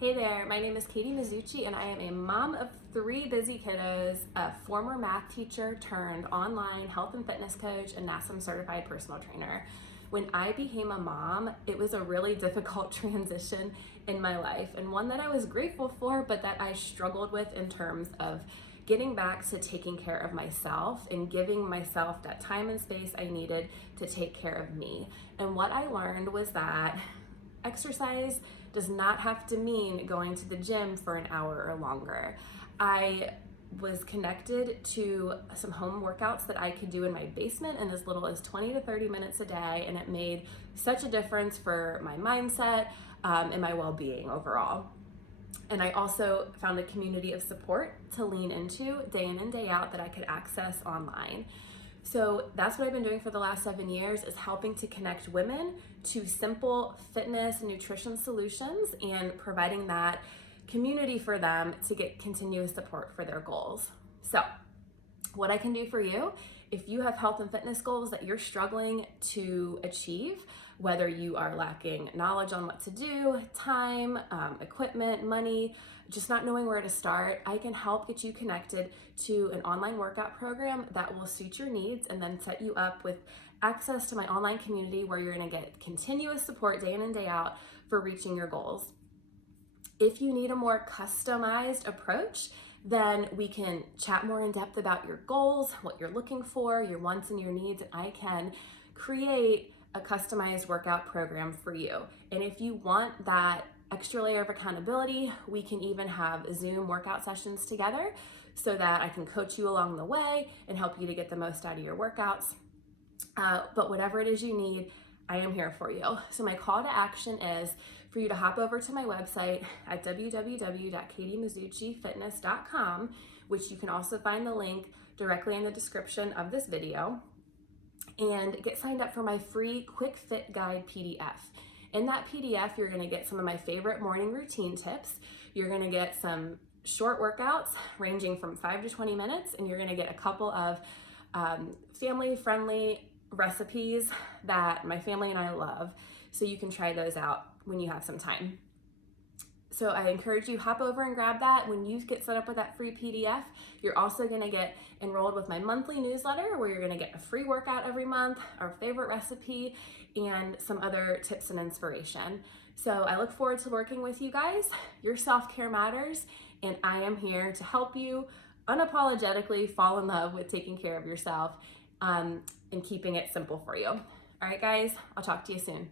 Hey there, my name is Katie Mizuchi and I am a mom of 3 busy kiddos, a former math teacher turned online health and fitness coach, and NASM certified personal trainer. When I became a mom, it was a really difficult transition in my life and one that I was grateful for, but that I struggled with in terms of getting back to taking care of myself and giving myself that time and space I needed to take care of me. And what I learned was that exercise does not have to mean going to the gym for an hour or longer. I was connected to some home workouts that I could do in my basement in as little as 20 to 30 minutes a day, and it made such a difference for my mindset and my well-being overall. And I also found a community of support to lean into day in and day out that I could access online. So that's what I've been doing for the last 7 years, is helping to connect women to simple fitness and nutrition solutions and providing that community for them to get continuous support for their goals. So what I can do for you, if you have health and fitness goals that you're struggling to achieve, whether you are lacking knowledge on what to do, time, equipment, money, just not knowing where to start, I can help get you connected to an online workout program that will suit your needs and then set you up with access to my online community where you're gonna get continuous support day in and day out for reaching your goals. If you need a more customized approach, then we can chat more in depth about your goals, what you're looking for, your wants and your needs, and I can create a customized workout program for you. And if you want that extra layer of accountability, we can even have Zoom workout sessions together so that I can coach you along the way and help you to get the most out of your workouts. But whatever it is you need, I am here for you. So my call to action is for you to hop over to my website at www.katiemizuchifitness.com, which you can also find the link directly in the description of this video, and get signed up for my free Quick Fit Guide PDF. In that PDF, you're gonna get some of my favorite morning routine tips. You're gonna get some short workouts ranging from 5 to 20 minutes, and you're gonna get a couple of family-friendly recipes that my family and I love, so you can try those out when you have some time. So I encourage you, hop over and grab that. When you get set up with that free PDF, you're also gonna get enrolled with my monthly newsletter where you're gonna get a free workout every month, our favorite recipe, and some other tips and inspiration. So I look forward to working with you guys. Your self-care matters, and I am here to help you unapologetically fall in love with taking care of yourself and keeping it simple for you. All right, guys, I'll talk to you soon.